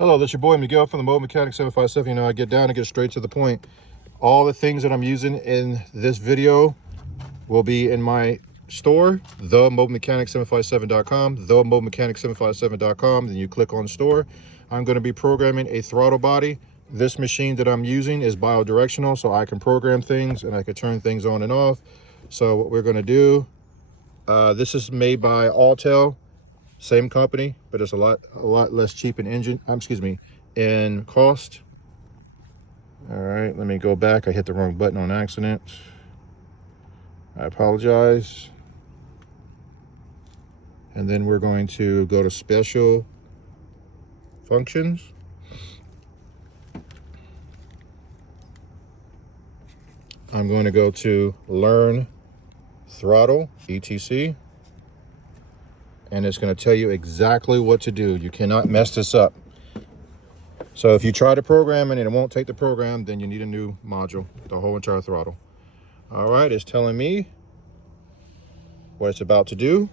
Hello, that's your boy Miguel from the Motor Mechanic 757. You know, I get down and get straight to the point. All the things that I'm using in this video will be in my store, themotormechanic757.com, themotormechanic757.com. Then you click on store. I'm going to be programming a throttle body. This machine that I'm using is bi-directional, so I can program things and I can turn things on and off. So what we're going to do, this is made by Autel. Same company, but it's a lot less cheap in in cost. All right, let me go back. I hit the wrong button on accident. I apologize. And then we're going to go to special functions. I'm going to go to learn throttle, etc. And it's going to tell you exactly what to do. You cannot mess this up. So if you try to program it and it won't take the program, then you need a new module, the whole entire throttle. All right, it's telling me what it's about to do.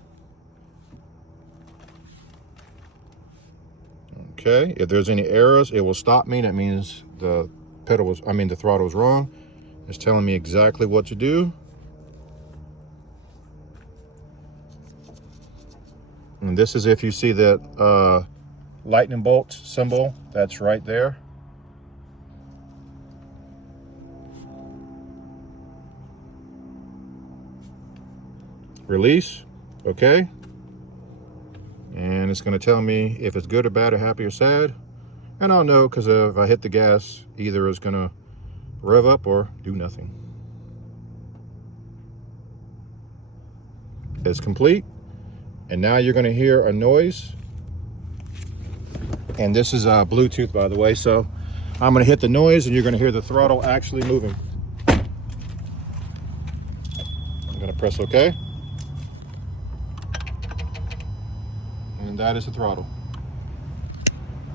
Okay, if there's any errors, it will stop me. That means the throttle was wrong. It's telling me exactly what to do. And this is if you see that lightning bolt symbol, that's right there. Release, okay. And it's gonna tell me if it's good or bad or happy or sad. And I'll know because if I hit the gas, either it's gonna rev up or do nothing. It's complete. And now you're going to hear a noise. And this is Bluetooth, by the way. So I'm going to hit the noise and you're going to hear the throttle actually moving. I'm going to press OK. And that is the throttle.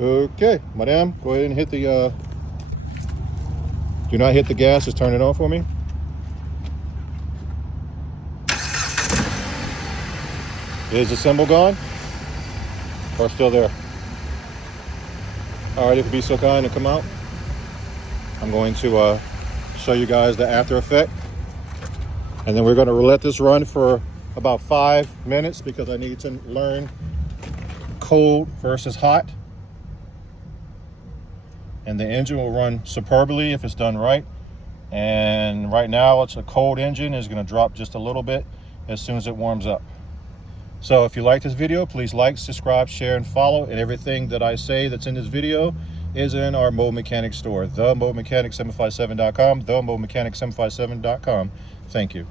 Okay, madam, go ahead and hit the, do not hit the gas, just turn it on for me. Is the symbol gone or still there? All right, if you'd be so kind to come out. I'm going to show you guys the after effect. And then we're going to let this run for about 5 minutes because I need to learn cold versus hot. And the engine will run superbly if it's done right. And right now it's a cold engine. It's going to drop just a little bit as soon as it warms up. So if you like this video, please like, subscribe, share, and follow. And everything that I say that's in this video is in our Motor Mechanic store, themotormechanic757.com, themotormechanic757.com. Thank you.